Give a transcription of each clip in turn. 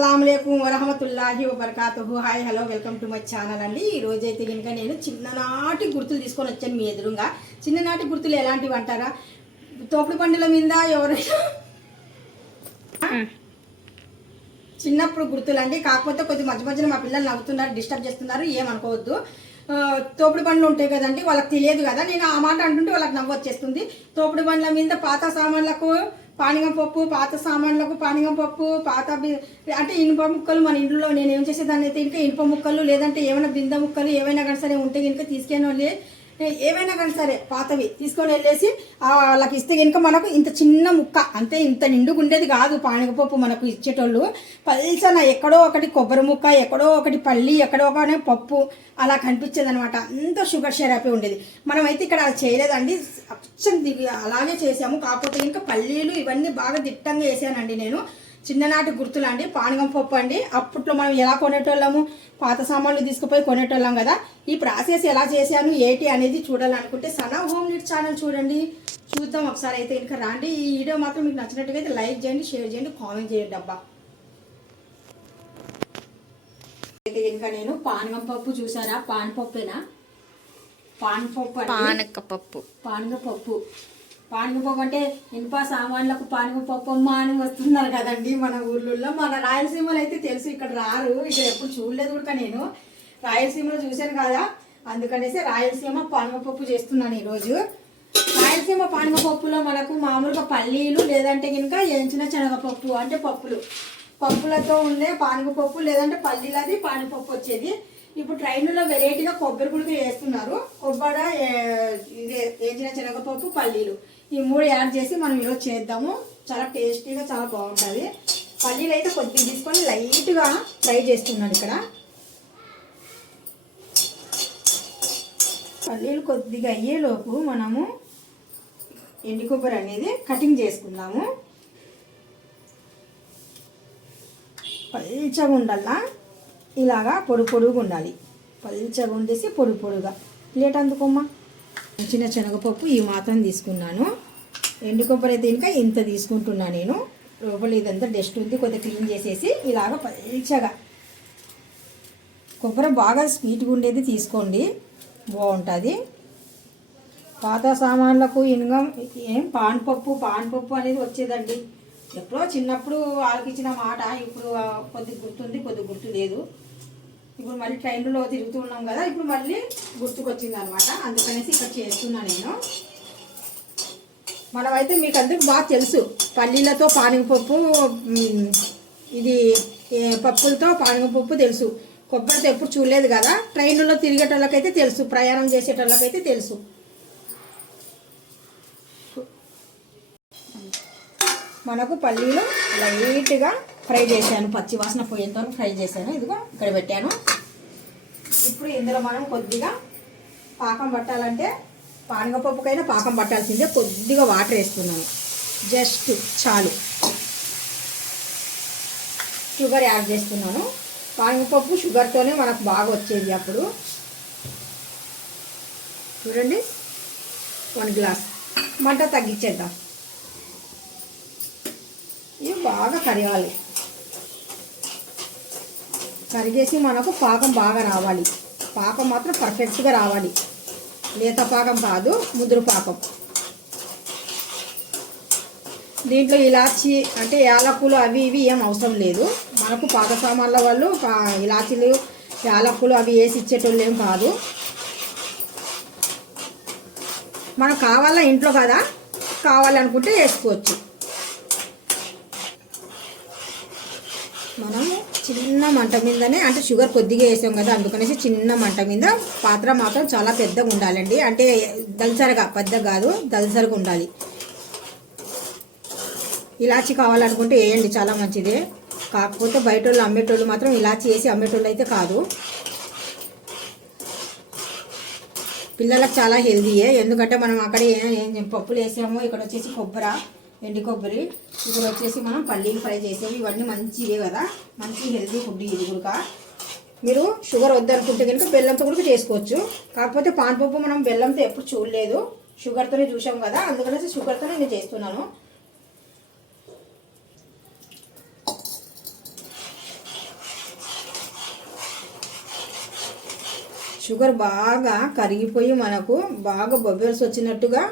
అస్సలం వరహమతుల్లాహి వబర్కాతుహు. Hi hello welcome to my channel అండి. ఈ అయితే కనుక నేను చిన్ననాటి గుర్తులు తీసుకొని వచ్చాను మీ ఎదురుగా. చిన్ననాటి గుర్తులు ఎలాంటివి అంటారా? తోపుడు పండుల మీద ఎవరైనా చిన్నప్పుడు గుర్తులు అండి కాకపోతే కొద్ది మధ్య మధ్యలో మా పిల్లలు నవ్వుతున్నారు డిస్టర్బ్ చేస్తున్నారు ఏమనుకోవద్దు. తోపుడు బండ్లు ఉంటాయి కదండి వాళ్ళకి తెలియదు కదా. నేను ఆ మాట అంటుంటే వాళ్ళకి నవ్వు వచ్చేస్తుంది. తోపుడు బండ్ల మీద పాత సామాన్లకు పానీయం పప్పు పాత సామాన్లకు పానీయం పప్పు పాత అంటే ఇనుప ముక్కలు మన ఇంట్లో నేను ఏం చేసేదాన్ని అయితే ఇంకా ఇనుప ముక్కలు లేదంటే ఏమైనా బిందె ముక్కలు ఏవైనా కానీ సరే ఉంటే కనుక తీసుకెళ్ళి వాళ్ళే ఏవైనా కానీ సరే పాతవి తీసుకొని వెళ్ళేసి వాళ్ళకి ఇస్తే కనుక మనకు ఇంత చిన్న ముక్క అంతే ఇంత నిండుగా ఉండేది కాదు పానకపప్పు మనకు ఇచ్చేటోళ్ళు. పల్సన ఎక్కడో ఒకటి కొబ్బరి ముక్క ఎక్కడో ఒకటి పల్లి ఎక్కడో ఒకనే పప్పు అలా కనిపించేది అనమాట అంత షుగర్ షెరాపీ ఉండేది. మనమైతే ఇక్కడ అది చేయలేదండి. అచ్చం దిగి అలాగే చేసాము. కాకపోతే ఇంకా పల్లీలు ఇవన్నీ బాగా దిట్టంగా వేసానండి నేను. చిన్ననాటి గుర్తులు అండి పానగం పప్పు అండి. అప్పట్లో మనం ఎలా కొనేటోళ్ళము? పాత సామాన్లు తీసుకుపోయి కొనేటోళ్ళం కదా. ఈ ప్రాసెస్ ఎలా చేశాను? ఏంటి అనేది చూడాలనుకుంటే సనా హోమ్ నీట్ ఛానల్ చూడండి. చూద్దాం ఒకసారి అయితే ఇంకా రాండి. ఈ వీడియో మాత్రం మీకు నచ్చినట్టుగా అయితే లైక్ చేయండి షేర్ చేయండి కామెంట్ చేయండి అబ్బా. అయితే ఇంకా నేను పానగం పప్పు చూసారా? పాన్ పప్పేనా? పాన్ పప్పు అండి. పానకపప్పు పానగపప్పు పానగపప్పు అంటే ఇనుప సామాన్లకు పానగపప్పు అమ్మ అని వస్తున్నారు కదండి మన ఊర్లలో మన రాయలసీమలో అయితే తెలుసు ఇక్కడ రారు. ఇక్కడ ఎప్పుడు చూడలేదు కూడా నేను. రాయలసీమలో చూశాను కదా. అందుకనేసి రాయలసీమ పానుగపప్పు చేస్తున్నాను ఈరోజు. రాయలసీమ పానగపప్పులో మనకు మామూలుగా పల్లీలు లేదంటే కనుక ఎంచిన శనగపప్పు అంటే పప్పులు. పప్పులతో ఉండే పానగపప్పు లేదంటే పల్లీలది పానుగపప్పు వచ్చేది. ఇప్పుడు ట్రైన్లో వెరైటీగా కొబ్బరి గుడికి వేస్తున్నారు. కొబ్బరి ఇదే వేసిన శనగపప్పు పల్లీలు. ఈ మూడు యాడ్ చేసి మనం ఈరోజు చేద్దాము. చాలా టేస్టీగా చాలా బాగుంటుంది. పల్లీలు అయితే కొద్దిగా తీసుకొని లైట్గా ఫ్రై చేస్తున్నాను ఇక్కడ. పల్లీలు కొద్దిగా అయ్యేలోపు మనము ఎండి కొబ్బరి అనేది కటింగ్ చేసుకుందాము. పల్చగా ఉండాలా? ఇలాగా పొడి పొడుగు ఉండాలి. పల్చగా ఉండేసి పొడి పొడుగా. ప్లేట్ అందుకోమ్మా. చిన్న శనగపప్పు ఈ మాత్రం తీసుకున్నాను. ఎండు కొబ్బరి అయితే ఇంకా ఇంత తీసుకుంటున్నా నేను. లోపల ఇదంతా డస్ట్ ఉంది కొద్దిగా క్లీన్ చేసేసి ఇలాగ పరీక్షగా కొబ్బరి బాగా స్వీట్గా ఉండేది తీసుకోండి. బాగుంటుంది. పాత సామాన్లకు ఇనుగం ఏం పాన్పప్పు పాన్పప్పు అనేది వచ్చేదండి. ఎప్పుడో చిన్నప్పుడు ఆలకించిన మాట ఇప్పుడు కొద్ది గుర్తుంది కొద్ది గుర్తు లేదు. ఇప్పుడు మళ్ళీ ట్రైన్లో తిరుగుతూ ఉన్నాం కదా ఇప్పుడు మళ్ళీ గుర్తుకొచ్చింది అనమాట అందుకనేసి ఇక్కడ చేస్తున్నా నేను. మనమైతే మీకు అందరికి బాగా తెలుసు. పల్లీలతో పానకపప్పు ఇది పప్పులతో పానకపప్పు తెలుసు. కొబ్బరితో ఎప్పుడు చూడలేదు కదా? ట్రైన్లో తిరిగేటోళ్ళకైతే తెలుసు. ప్రయాణం చేసేటోళ్ళకైతే తెలుసు. మనకు పల్లీలు లైట్గా ఫ్రై చేశాను. పచ్చి వాసన పోయేంత ఫ్రై చేశాను. ఇదిగో ఇక్కడ పెట్టాను. ఇప్పుడు ఇందులో మనం కొద్దిగా పాకం పట్టాలంటే పానగపప్పుకైనా పాకం పట్టాల్సిందే కొద్దిగా వాటర్ వేస్తున్నాను. జస్ట్ చాలు. షుగర్ యాడ్ చేస్తున్నాను. పానగపప్పు షుగర్తోనే మనకు బాగా వచ్చేది అప్పుడు. చూడండి. One glass. మంట తగ్గించేద్దాం. ఇవి బాగా కరగాలి. కరిగేసి మనకు పాకం బాగా రావాలి. పాకం మాత్రం పర్ఫెక్ట్గా రావాలి. లేత పాకం కాదు ముదురు పాకం. దీంట్లో ఇలాచి అంటే యాలకులు అవి ఇవి ఏం అవసరం లేదు. మనకు పాత సామాన్ల వాళ్ళు పా- ఇలాచీలు యాలకులు అవి వేసి ఇచ్చేటోళ్ళు ఏం కాదు. మనకు కావాలా ఇంట్లో కదా కావాలనుకుంటే వేసుకోవచ్చు. మనం చిన్న మంట మీదనే అంటే షుగర్ కొద్దిగా వేసాం కదా అందుకనేసి చిన్న మంట మీద పాత్ర మాత్రం చాలా పెద్దగా ఉండాలండి. అంటే దల్సరగా పెద్దగా కాదు దల్సరగా ఉండాలి. ఇలాచి కావాలనుకుంటే వేయండి చాలా మంచిదే. కాకపోతే బయట వాళ్ళు అమ్మేటోళ్ళు మాత్రం ఇలాచి వేసి అమ్మేటోళ్ళు అయితే కాదు. పిల్లలకు చాలా హెల్దీయే ఎందుకంటే మనం అక్కడ ఏం పప్పులు వేసాము ఇక్కడ వచ్చేసి కొబ్బరి ఎండి కొబ్బరి. ఇప్పుడు వచ్చేసి మనం పల్లీలు ఫ్రై చేసేవి. ఇవన్నీ మంచివే కదా. మంచి హెల్తీ ఫుడ్ ఇది కూడా మీరు షుగర్ వద్దనుకుంటే కనుక బెల్లంతో కూడా చేసుకోవచ్చు. కాకపోతే పాన్పప్పు మనం బెల్లంతో ఎప్పుడు చూడలేదు. షుగర్తోనే చూసాం కదా. అందుకనేసి షుగర్తో నేను చేస్తున్నాను. షుగర్ బాగా కరిగిపోయి మనకు బాగా బొబ్బెల్స్ వచ్చినట్టుగా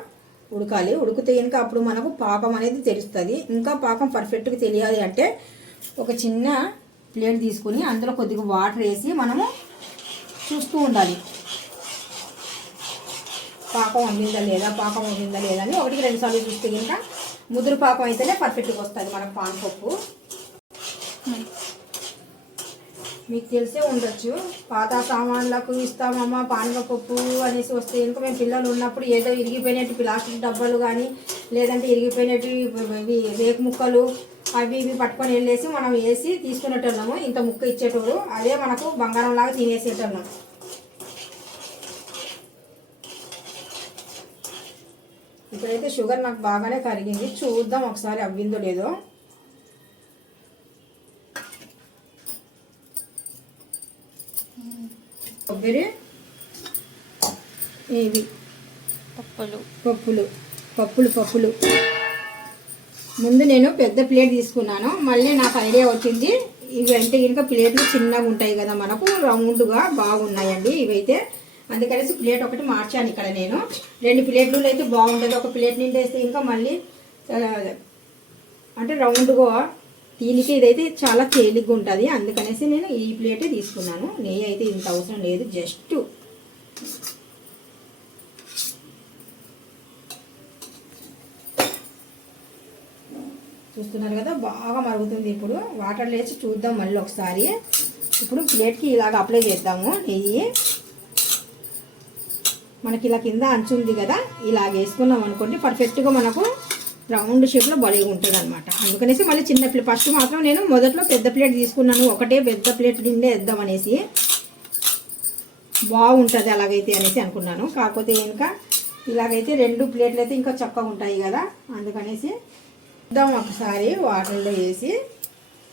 ఉడకాలి. ఉడికితే కనుక అప్పుడు మనకు పాకం అనేది తెలుస్తుంది. ఇంకా పాకం పర్ఫెక్ట్గా తెలియాలి అంటే ఒక చిన్న ప్లేట్ తీసుకుని అందులో కొద్దిగా వాటర్ వేసి మనము చూస్తూ ఉండాలి. పాకం వండిందా లేదా? పాకం వండిందా లేదా అని ఒకటికి రెండు సార్లు చూస్తే కనుక ముదురు పాకం అయితేనే పర్ఫెక్ట్గా వస్తుంది మనకు పానపప్పు మీకు తెలిసే ఉండొచ్చు. పాత సామాన్లకు ఇస్తామమ్మా పానకపప్పు అనేసి వస్తే ఇంకా మేము పిల్లలు ఉన్నప్పుడు ఏదో ఇరిగిపోయినట్టు ప్లాస్టిక్ డబ్బాలు కానీ లేదంటే ఇరిగిపోయినట్టు ఇవి రేకు ముక్కలు అవి ఇవి పట్టుకొని వెళ్ళేసి మనం వేసి తీసుకునేటోళ్ళము. ఇంత ముక్క ఇచ్చేటోడు అదే మనకు బంగారం లాగా తినేసేటోళ్ళం. ఇప్పుడైతే షుగర్ నాకు బాగానే కరిగింది. చూద్దాం ఒకసారి అవ్విందో లేదో. కొబ్బరి ఇవి పప్పులు. పప్పులు. పప్పులు పప్పులు. ముందు నేను పెద్ద ప్లేట్ తీసుకున్నాను. మళ్ళీ నాకు ఐడియా వచ్చింది ఇవి అంటే ఇంకా ప్లేట్లు చిన్నగా ఉంటాయి కదా మనకు రౌండ్గా బాగున్నాయండి ఇవైతే. అందుకనేసి ప్లేట్ ఒకటి మార్చాను ఇక్కడ నేను. రెండు ప్లేట్లు అయితే బాగుంటుంది ఒక ప్లేట్ నిండేస్తే ఇంకా మళ్ళీ అంటే రౌండ్గా దీనికి ఇదైతే చాలా తేలిగ్గా ఉంటుంది అందుకనేసి నేను ఈ ప్లేటే తీసుకున్నాను. నెయ్యి అయితే ఇంత అవసరం లేదు. జస్ట్ చూస్తున్నారు కదా బాగా మరుగుతుంది ఇప్పుడు. వాటర్ లేచి చూద్దాం మళ్ళీ ఒకసారి. ఇప్పుడు ప్లేట్కి ఇలాగ అప్లై చేద్దాము నెయ్యి. మనకి ఇలా కింద అంచు ఉంది కదా ఇలాగ వేసుకున్నాం అనుకోండి పర్ఫెక్ట్గా మనకు రౌండ్ షేప్లో బలిగా ఉంటుంది అనమాట అందుకనేసి మళ్ళీ చిన్న ప్లేట్ ఫస్ట్ మాత్రం నేను మొదట్లో పెద్ద ప్లేట్ తీసుకున్నాను. ఒకటే పెద్ద ప్లేట్ నిండే వేద్దాం అనేసి. బాగుంటుంది అలాగైతే అనేసి అనుకున్నాను. కాకపోతే ఇంకా ఇలాగైతే రెండు ప్లేట్లు అయితే ఇంకా చక్కగా ఉంటాయి కదా. అందుకనేసి ఇద్దాం ఒకసారి వాటర్లో వేసి.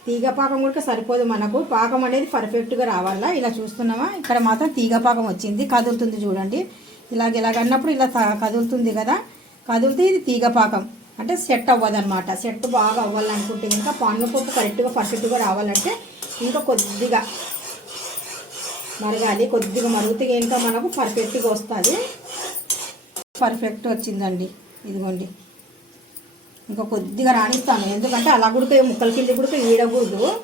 తీగ పాకం కూడా సరిపోదు మనకు. పాకం అనేది పర్ఫెక్ట్గా రావాలా? ఇలా చూస్తున్నామా ఇక్కడ మాత్రం తీగ పాకం వచ్చింది. కదులుతుంది చూడండి. ఇలాగ ఇలాగ అన్నప్పుడు ఇలా కదులుతుంది కదా. కదిలితే ఇది తీగ పాకం. అంటే సెట్ అవ్వదు అనమాట సెట్ బాగా అవ్వాలనుకుంటే ఇంకా పానకపప్పు కరెక్ట్గా పర్ఫెక్ట్గా రావాలంటే ఇంకా కొద్దిగా మరగాలి. కొద్దిగా మరుగుతే ఇంకా మనకు పర్ఫెక్ట్గా వస్తుంది. పర్ఫెక్ట్ వచ్చిందండి. ఇదిగోండి. ఇంకా కొద్దిగా రాణిస్తాను. ఎందుకంటే అలా గుడిక ముక్కల కింద కూడితే ఈడకూడదు.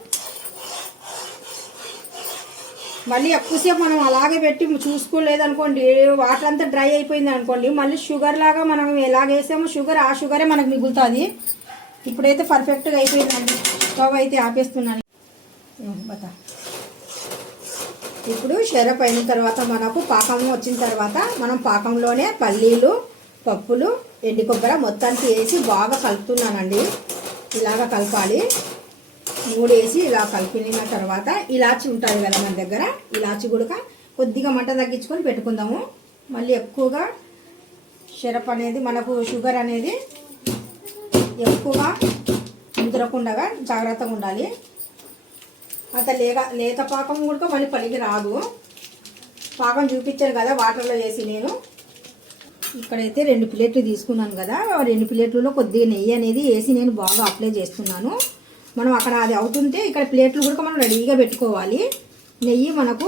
మళ్ళీ ఎక్కువసేపు మనం అలాగే పెట్టి చూసుకోలేదు అనుకోండి వాటర్ అంతా డ్రై అయిపోయింది అనుకోండి మళ్ళీ షుగర్ లాగా మనం ఎలాగేసామో షుగర్ ఆ షుగరే మనకు మిగులుతుంది. ఇప్పుడైతే పర్ఫెక్ట్గా అయిపోయిందండి. స్టవ్ అయితే ఆపేస్తున్నాను. ఇప్పుడు షరప్ అయిన తర్వాత మనకు పాకం వచ్చిన తర్వాత మనం పాకంలోనే పల్లీలు పప్పులు ఎండి కొబ్బరి మొత్తానికి వేసి బాగా కలుపుతున్నానండి. ఇలాగ కలపాలి. మూడు వేసి ఇలా కలిపిన తర్వాత ఇలాచి ఉంటుంది కదా మన దగ్గర ఇలాచి గుడక కొద్దిగా మంట తగ్గించుకొని పెట్టుకుందాము. మళ్ళీ ఎక్కువగా షరప్ అనేది మనకు షుగర్ అనేది ఎక్కువగా ముదరకుండా జాగ్రత్తగా ఉండాలి. అంత లేక లేత పాకం కూడా మళ్ళీ పలికి రాదు. పాకం చూపించాను కదా వాటర్లో వేసి నేను. ఇక్కడైతే రెండు ప్లేట్లు తీసుకున్నాను కదా రెండు ప్లేట్లలో కొద్దిగా నెయ్యి అనేది వేసి నేను బాగా అప్లై చేస్తున్నాను. మనం అక్కడ అది అవుతుంటే ఇక్కడ ప్లేట్లు కూడా మనం రెడీగా పెట్టుకోవాలి. నెయ్యి మనకు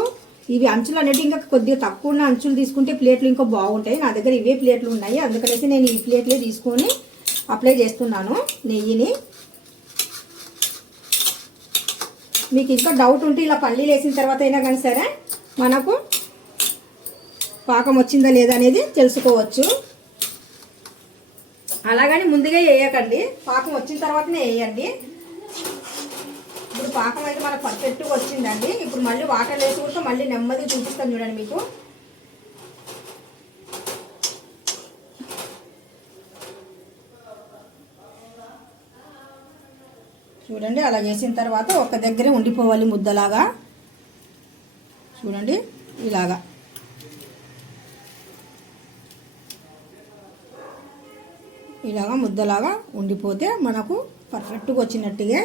ఇవి అంచులు అనేవి ఇంకా కొద్దిగా తక్కువ ఉన్న అంచులు తీసుకుంటే ప్లేట్లు ఇంకా బాగుంటాయి. నా దగ్గర ఇవే ప్లేట్లు ఉన్నాయి. అందుకనేసి నేను ఈ ప్లేట్లే తీసుకొని అప్లై చేస్తున్నాను నెయ్యిని. మీకు ఇంకా డౌట్ ఉంటే ఇలా పల్లీలు వేసిన తర్వాత అయినా కానీ సరే మనకు పాకం వచ్చిందా లేదా అనేది తెలుసుకోవచ్చు. అలాగని ముందుగా వేయకండి. పాకం వచ్చిన తర్వాతనే వేయండి. పాకం అయితే మనకు పర్ఫెక్ట్గా వచ్చిందండి. ఇప్పుడు మళ్ళీ వాటర్ వేసి కూడా మళ్ళీ నెమ్మది చూపిస్తాను చూడండి మీకు. చూడండి అలా చేసిన తర్వాత ఒక దగ్గరే ఉండిపోవాలి ముద్దలాగా. చూడండి ఇలాగా. ఇలాగా ముద్దలాగా ఉండిపోతే మనకు పర్ఫెక్ట్గా వచ్చినట్టుగా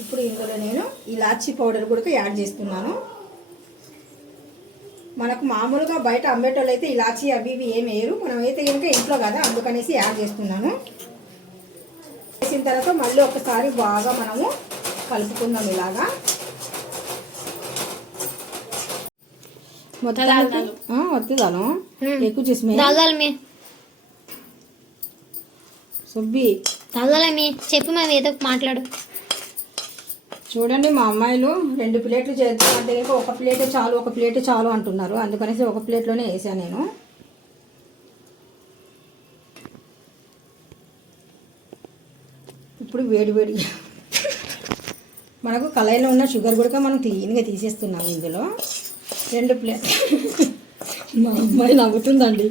ఇప్పుడు ఇందులో నేను ఇలాచీ పౌడర్ కూడా యాడ్ చేస్తున్నాను. మనకు మామూలుగా బయట అమ్మేటోళ్ళు అయితే ఇలాచీ అవి ఇవి ఏం వేయరు. మనం అయితే కనుక ఇంట్లో కదా అందుకనేసి యాడ్ చేస్తున్నాను. వేసిన తర్వాత మళ్ళీ ఒకసారి బాగా మనము కలుపుకుందాం ఇలాగా. వత్తిదాను ఎక్కువ చేసి సుబ్బి. చెప్పు మేము ఏదో మాట్లాడు. చూడండి మా అమ్మాయిలు రెండు ప్లేట్లు చేద్దామంటే కనుక ఒక ప్లేట్ చాలు ఒక ప్లేట్ చాలు అంటున్నారు. అందుకనేసి ఒక ప్లేట్లోనే వేసాను నేను. ఇప్పుడు వేడి వేడిగా మనకు కళాయిలో ఉన్న షుగర్ కూడా మనం క్లీన్గా తీసేస్తున్నాము ఇందులో. రెండు ప్లేట్ మా అమ్మాయి నవ్వుతుందండి.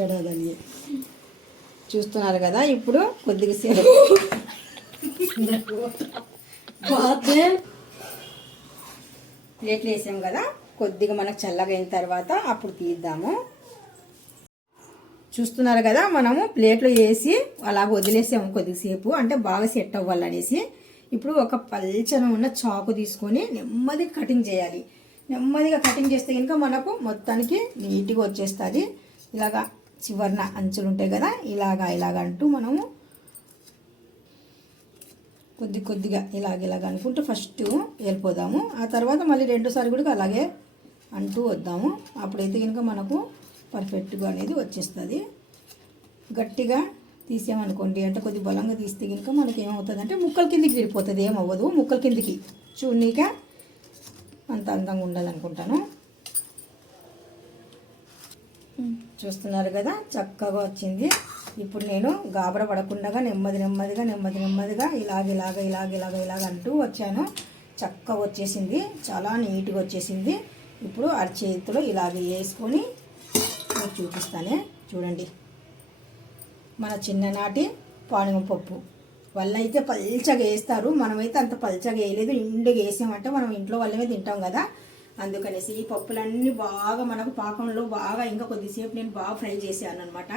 జడాలని చూస్తున్నారు కదా ఇప్పుడు కొద్దిగా సేపు ప్లేట్లు వేసాం కదా కొద్దిగా మనకు చల్లగా అయిన తర్వాత అప్పుడు తీద్దాము. చూస్తున్నారు కదా మనము ప్లేట్లో వేసి అలాగ వదిలేసాము కొద్దిసేపు అంటే బాగా సెట్ అవ్వాలనేసి. ఇప్పుడు ఒక పల్చన ఉన్న చాకు తీసుకొని నెమ్మదిగా కటింగ్ చేయాలి. నెమ్మదిగా కటింగ్ చేస్తే కనుక మనకు మొత్తానికి నీట్గా వచ్చేస్తుంది. ఇలాగా చివరిన అంచులు ఉంటాయి కదా ఇలాగా ఇలాగ అంటూ మనము కొద్ది కొద్దిగా ఇలాగ ఇలాగ అనుకుంటూ ఫస్ట్ వెళ్ళిపోదాము ఆ తర్వాత మళ్ళీ రెండోసారి కూడా అలాగే అంటూ వద్దాము. అప్పుడైతే కనుక మనకు పర్ఫెక్ట్గా అనేది వచ్చేస్తుంది. గట్టిగా తీసామనుకోండి అంటే కొద్ది బలంగా తీస్తే కనుక మనకి ఏమవుతుంది అంటే ముక్కల కిందికి విడిపోతుంది ఏమవ్వదు. ముక్కల కిందికి చూడనీక అంత అందంగా ఉండాలనుకుంటాను. చూస్తున్నారు కదా చక్కగా వచ్చింది. ఇప్పుడు నేను గాబర పడకుండా నెమ్మది నెమ్మదిగా నెమ్మది నెమ్మదిగా ఇలాగ ఇలాగ ఇలాగ ఇలాగ ఇలాగ అంటూ వచ్చాను. చక్కగా వచ్చేసింది. చాలా నీట్గా వచ్చేసింది. ఇప్పుడు అరచేతిలో ఇలాగ వేసుకొని మీకు చూపిస్తానే. చూడండి. మన చిన్ననాటి పానగం పప్పు వాళ్ళు అయితే పల్చగా వేస్తారు. మనమైతే అంత పల్చగా వేయలేదు. ఇండుగా వేసామంటే మనం ఇంట్లో వాళ్ళమే తింటాం కదా. అందుకనేసి ఈ పప్పులన్నీ బాగా మనకు పాకంలో బాగా ఇంకా కొద్దిసేపు నేను బాగా ఫ్రై చేశాను అనమాట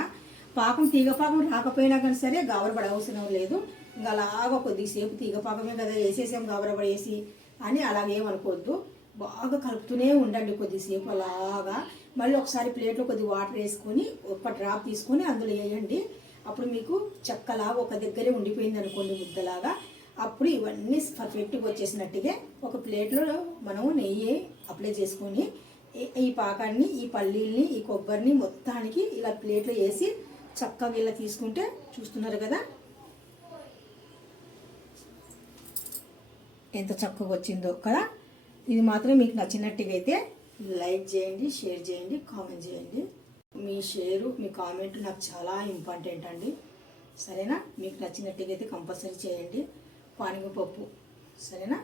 పాకం తీగ పాకం రాకపోయినా కానీ సరే గాబరపడ అవసరం లేదు. ఇంకా అలాగా కొద్దిసేపు తీగ పాకమే కదా వేసేసాం గాబరపడేసి అని అలాగేమనుకోవద్దు బాగా కలుపుతూనే ఉండండి కొద్దిసేపు అలాగా. మళ్ళీ ఒకసారి ప్లేట్లో కొద్ది వాటర్ వేసుకొని ఒక డ్రాప్ తీసుకొని అందులో వేయండి. అప్పుడు మీకు చెక్కలాగా ఒక దగ్గరే ఉండిపోయింది అనుకోండి ముద్దలాగా. అప్పుడు ఇవన్నీ పర్ఫెక్ట్గా వచ్చేసినట్టుగా ఒక ప్లేట్లో మనము నెయ్యి అప్లై చేసుకొని ఈ- ఈ పాకాన్ని ఈ పల్లీల్ని ఈ కొబ్బరిని మొత్తానికి ఇలా ప్లేట్లో వేసి చక్కగా ఇలా తీసుకుంటే చూస్తున్నారు కదా? ఎంత చక్కగా వచ్చిందో కదా? ఇది మాత్రం మీకు నచ్చినట్టుగా అయితే లైక్ చేయండి షేర్ చేయండి కామెంట్ చేయండి. మీ షేరు మీ కామెంట్ నాకు చాలా ఇంపార్టెంట్ అండి. సరేనా? మీకు నచ్చినట్టుగా అయితే కంపల్సరీ చేయండి. పానగపప్పు. సరేనా?